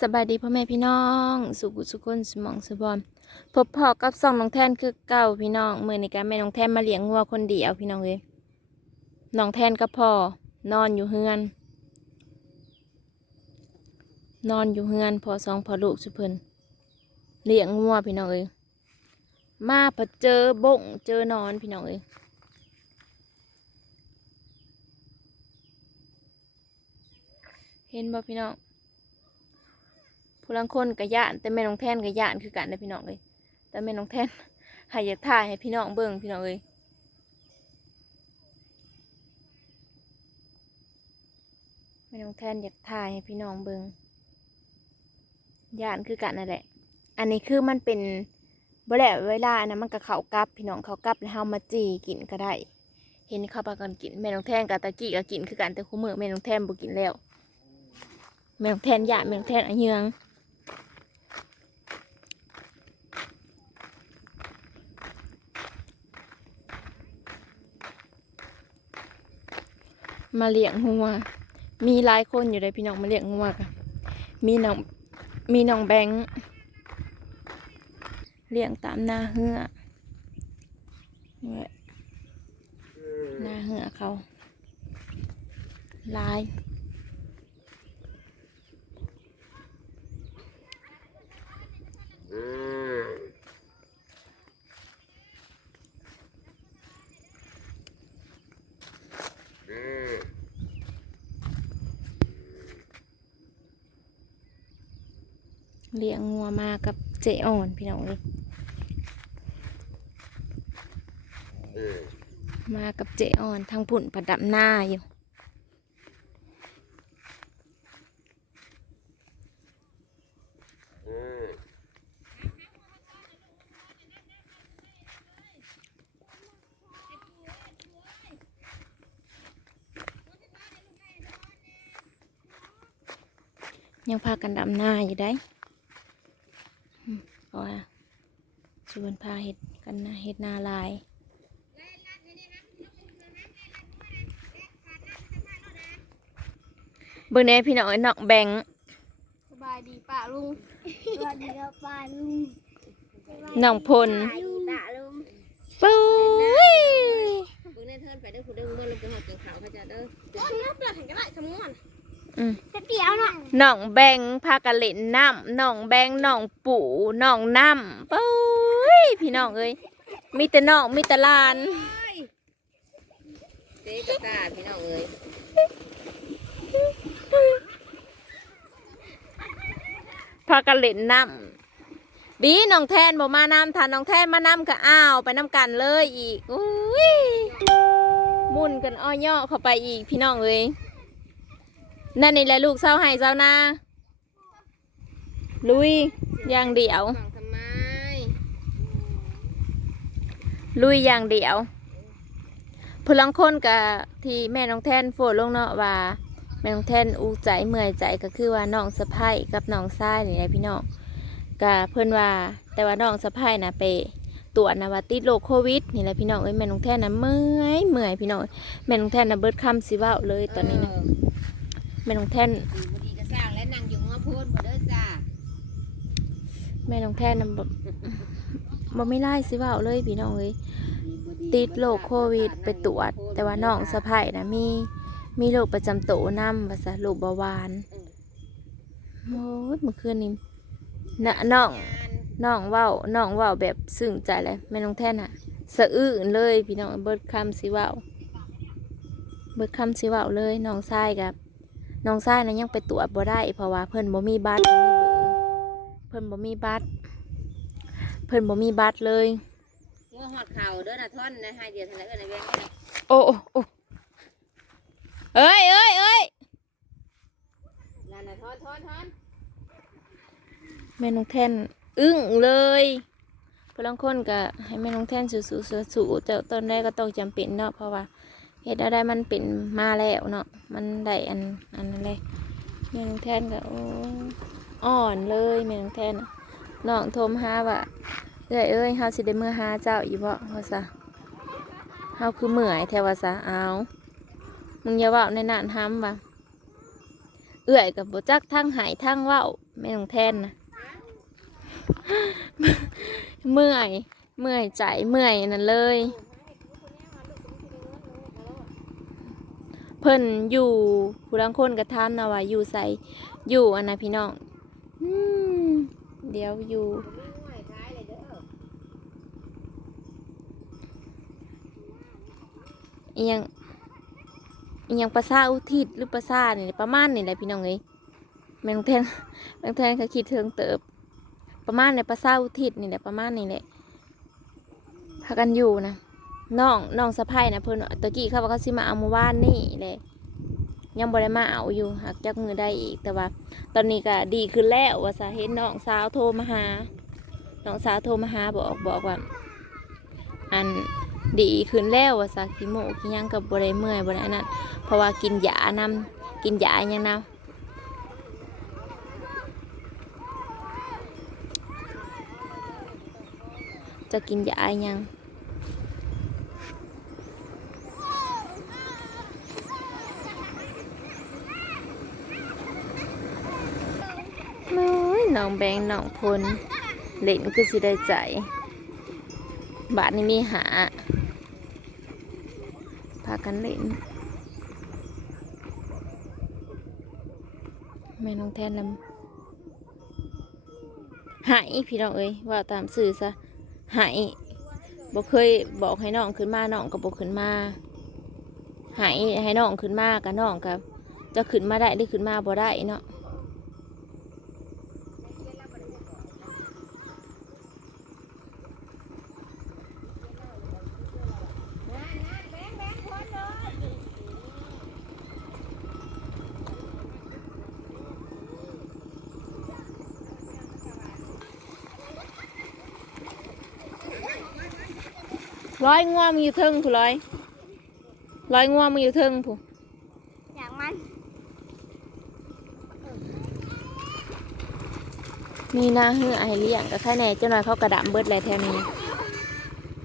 สบายดีพ่อแม่พี่น้อง สุกุสุกุนสมองสบอมพบพ่อกับสองน้องแทนคือเก่าพี่น้องมือในการแม่น้องแทนมาเลี้ยงงัวคนเดียวพี่น้องเลยน้องแทนกับพ่อนอนอยู่เฮือน นอนอยู่เฮือนพอสองพอลูกสุเพิ่นเลี้ยงงัวพี่น้องเอ้ยมาพอเจอบงเจอนอนพี่น้องเอ้ยเห็นบ่พี่น้อง ผู้ลังคนกะยานแต่แม่น้องแทนกะยานคือกันนะพี่น้องเลยแต่แม่น้องแทนให้อยากถ่ายให้พี่น้องเบิ่งพี่น้องเลยแม่น้องแทนอยากถ่ายให้พี่น้องเบิ่งยานคือกันนั่นแหละ อันนี้คือมันเป็นบ่แหละเวลาอันนะมันก็เขากลับ พี่น้องเขากลับแล้วเฮามาจีกินก็ได้ เห็นเขาพากันกินแม่น้องแทนกับตะกี้ก็กินคือกันแต่คู่มือแม่น้องแทนบ่กินแล้วแม่น้องแทนยาแม่น้องแทนอันเยือง มาเลี้ยงงัว มีหลายคนอยู่เลยพี่น้องมาเลี้ยงงัวกันมีน้องมีน้องแบงค์เลี้ยงตามหน้าเหือหน้าเหือเขาลาย เลี้ยงงัวมากับเจอ่อนพี่น้องเลยมากับเจอ่อนทางผุ่นประดับหน้าอยู่ยังพากันดำหน้าอยู่ได้อืม เพราะว่าชวนพาเห็ดกันนะเห็ดนาลายเบิ่งแหน่พี่น้องไอ้น้องแบงค์สบายดีป่าลุงสวัสดีครับป่าลุงน้องพลลุงป่าลุงปุ้ยมึงได้เทิร์นไปเด้อผู้เด้อมึงลงไปหอดเกี่ยวขาวเขาจะเด้อต้นน้ำเปิดเห็นกันไรทำงอนอืมจะ เกี่ยวเนาะน้องแบงค์พากันเล่นน้ำน้องแบงค์น้องปู่น้องน้ำปุ้ยพี่น้องเอ้ยมีแต่น้องมีแต่หลานเจ๊กระตาพี่น้องเอ้ยพากันเล่นน้ำดีน้องแทนบอกมาน้ำทานน้องแทนมาน้ำก็อ้าวไปน้ำกันเลยอีกอุ้ยมุนกันอ้อย่อเข้าไปอีกพี่น้องเอ้ย นั่นนี่แหละลูกเศร้าให้เศร้านาลุยอย่างเดียวฟังทำไมลุยอย่างเดียวพลังคนกับที่แม่น้องแทนโฟดลงเนาะว่าแม่น้องแทนอูใจเมื่อยใจก็คือว่าน้องสะพ้ายกับน้องชายนี่แหละพี่น้องก็เพื่อนว่าแต่ว่าน้องสะพ้ายนะไปตรวจนะว่าติดโรคโควิดนี่แหละพี่น้องเอ้ยแม่น้องแทนนะเมื่อยเมื่อยพี่น้องแม่น้องแทนนะเบิดคำสิเว้าเลยตอนนี้นะ แม่น้องแทนดีบ่ดีก็สร้างและนั่งอยู่หัวโพนบ่เด้อจ้าแม่น้องแทนนะบ่บ่ไม่ไล่สิเว้าเลยพี่น้องเอ้ยติดโรคโควิดไปตรวจ แต่ว่าน้องสะพ้ายนะมีมีโรคประจำตัวนำภาษาโรคเบาหวานโอ้ยเมื่อคืนนี้นะน้องน้องเว้าน้องเว้าแบบซึ้งใจเลยแม่น้องแท่นอะสะอื้นเลยพี่น้องเบิดคำสิเว้าเบิดคำสิเว้าเลยน้องชายกับ น้องชายนะยังไปตรวจบ่ได้เพราะว่าเพิ่นบ่มีบัตรบ่มีเบอร์เพิ่นบ่มีบัตร เพิ่นบ่มีบัตรเลยหัวหอดเข่าเด้อนะท่อนนะให้เดียวเท่านั้นเอ้ยนะแบงค์เนี่ยโอ้โอ้โอ้เอ้ยเอ้ยเอ้ยนั่นน่ะท่อนท่อนท่อนแม่น้องแท่นอึ้งเลยพลังคนก็ให้แม่น้องแท่นสู้สู้สู้สู้แต่ตอนแรกก็ต้องจำเป็นเนาะเพราะว่า เหตุอะไรมันเป็นมาแล้วเนาะมันได้อันอันนั้นเลยแม่น้องแทนก็อ่อนเลยแม่น้องแทนน่ะน้องโทมาหาว่าเอ้ยเอ้ยเฮาสิได้เมื่อหาเจ้าอยู่บ่ว่าซะเฮาคือเหมื่อยแท้ว่าซะเอามึงอย่าว่าในนั้นห้ำว่ะเอื่อยกับบ่จักทั้งหายทั้งว้าแม่น้องแทนนะเมื่อยเมื่อยใจเมื่อยนั่นเลย พิ่นอยู่ผู้ลังคนกระทำนะว่าอยู่ใส่อยู่อันนะพี่น้องเดี๋ยวอยู่อียังอียังภาษาอุทิศหรือภาษาเนี่ยประมาณนี่แหละพี่น้องเอ้ยแมงแทนแมงแทนเขาคิดเทิงเติบ ประมาณในภาษาอุทิศนี่แหละประมาณนี่แหละพากันอยู่นะ น้องน้องสะพ้ายนะเพิ่นตะกี้เขาว่าเขาสิมาเอาเมื่อวานนี่แหละยังบ่ได้มาเอาอยู่หากจักมือได้อีกแต่ว่า ตอนนี้ก็ดีขึ้นแล้วว่าสาเหตุน้องสาวโทรมาหาน้องสาวโทรมาหาบอกบอกว่า อันดีขึ้นแล้วว่าสักกิโมกิยังกับบริเมื่อยบริอันนั้นเพราะว่ากินยานำกินยาอหยังนำจะกินยาอหยัง น้องแบงน้องพลเล่นคือสิได้ใจ บาทนี้มีหาพากันเล่นแม่น้องแทนนำหายพี่น้องเอ้ยว่าตามสื่อซะหายบอกเคยบอกให้น้องขึ้นมาน้องก็บอกขึ้นมาหายให้น้องขึ้นมากับน้องกับจะขึ้นมาได้หรือขึ้นมาบ่ได้เนาะ ร้อยงัวมึงอยู่เทิงผู้ร้อย ร้อยงัวมึงอยู่เทิงผู้อย่างมัน มีหน้าเหือไอเลี้ยงก็แค่ไหนเจ้าหน่อยเขากระดำเบิดแหละแทนนี้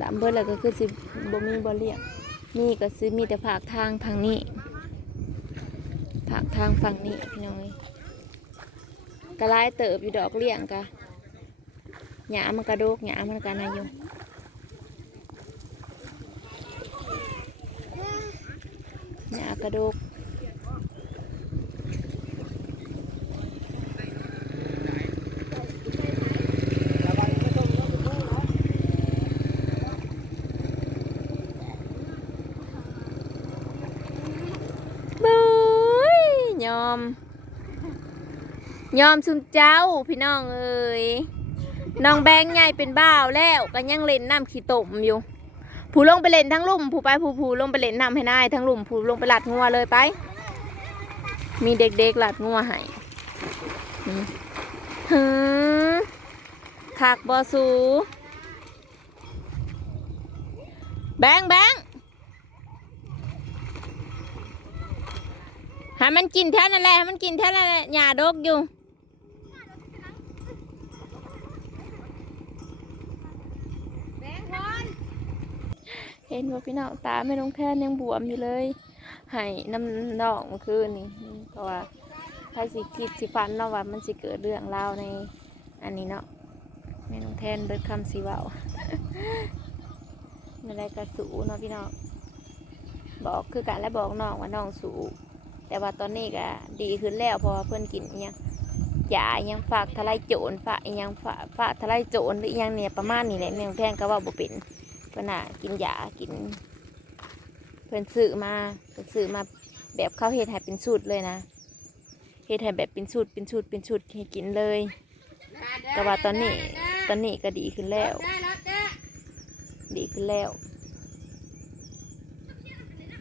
ดำเบิดแล้วก็คือสิบ่มีบ่เลี้ยงนี่ก็ซื้อมีแต่ผากทางทางนี้ผากทางฝั่งนี้พี่น้อยกระไลายเติบอยู่ดอกเลี้ยงกะหยามันกระโดกหยามันกันอายุหยาก ระโดกบุ้ยยอม ยอมสุนเจ้าพี่น้องเอ้ยน้องแบงค์ใหญ่เป็นบ้าวแล้วก็ยังเล่นน้ำขี้ตมอยู่ ผู้ลงไปเล่นทั้งลุ่มผู้ไปผู้ผู้ลงไปเล่นน้ำให้นายทั้งลุ่มผู้ลงไปหลัดงัวเลยไป มีเด็กๆหลัดงัวให้อืมหือคักบอสู แบงแบงให้มันกินแท่นั่นแหละให้มันกินแท่นั่นแหละหญ้าดกอยู่ แบงค์พร เห็นว่าพี่น้องตาไม่ลงแท่นยังบวมอยู่เลยให้น้ำนองเมื่อคืนนี่เพราะว่าถ้าสิคิดสิฟันเนาะว่ามันสิเกิดเรื่องราวในอันนี้เนาะแม่น้องแทนเบิดคำสิเว้าในรกระสูเนาะพี่น้องบอกคือการและบอกน้องว่าน้องสูแต่ว่าตอนนี้ก็ดีขึ้นแล้วเพราะว่าเพื่อนกินอิหยังยายังฝากทลายโจรฝากยังฝากฝาทลายโจรหรือยังเนี่ยประมาณนี้แหละแม่งแทนก็ว่าบ่เป็น พื่อนน่ะกินยากิน เพื่อนซื้อมาเพื่อนซื้อมาแบบเขาเฮ็ดให้เป็นสูตรเลยนะเฮ็ดให้แบบเป็นสูตรเป็นสูตรเป็นสูตรให้กินเลยแต่ว่าตอนนี้ตอนนี้ก็ดีขึ้นแล้วได้แล้วจ้าดีขึ้นแล้ว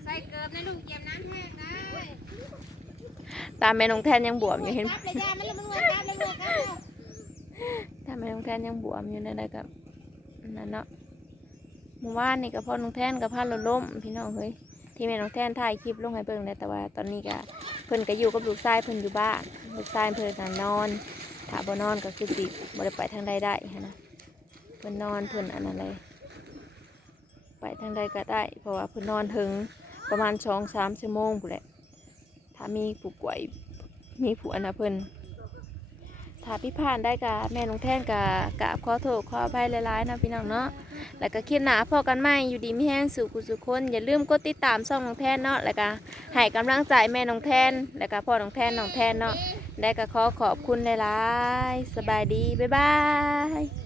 ใส่เกิบในลูกเยี่ยมน้ำแห้งนะตามแม่น้องแทนยังบวมอยู่เห็นจับเลยจ้ามันเลยมันเลยจับเลยเลยจับเลยตามแม่น้องแทนยังบวมอยู่นั่นแหละกับนั่นเนาะเมื่อวานนี่กับพ่อน้องแท่นกับพ่อรถล้มพี่น้องเฮ้ยที่แม่น้องแท่นถ่ายคลิปลงให้เบิ่งแล้วแต่ว่าตอนนี้ก็เพิ่นก็อยู่กับลูกชายเพิ่นอยู่บ้านลูกชายเพิ่นน่ะนอนถ้าบ่นอนก็คือสิบ่ได้ไปทางใดได้หั้นะเพิ่นนอนเพิ่นอันนั้นเลยไปทางใดก็ได้ เพราะว่าเพิ่นนอนถึงประมาณสองสามชั่วโมงพู่นแหละถ้ามีผู้ป่วยมีผัวนะเพิ่น ถ้าพี่ผ่านได้กะแม่น้องแท่นกะกะขอโทษขออภัยหลายๆนะพี่น้องเนาะแล้วก็คลิปหนาพอกันไหม่อยู่ดีมีแห้งสู่กุสุคนอย่าลืมกดติดตามช่องน้องแท่นเนาะแล้วก็ให้กำลังใจแม่น้องแท่นแล้วก็พ่อน้องแท่นน้องแท่นเนาะได้กะขอขอบคุณหลายๆสบายดีบ๊ายบาย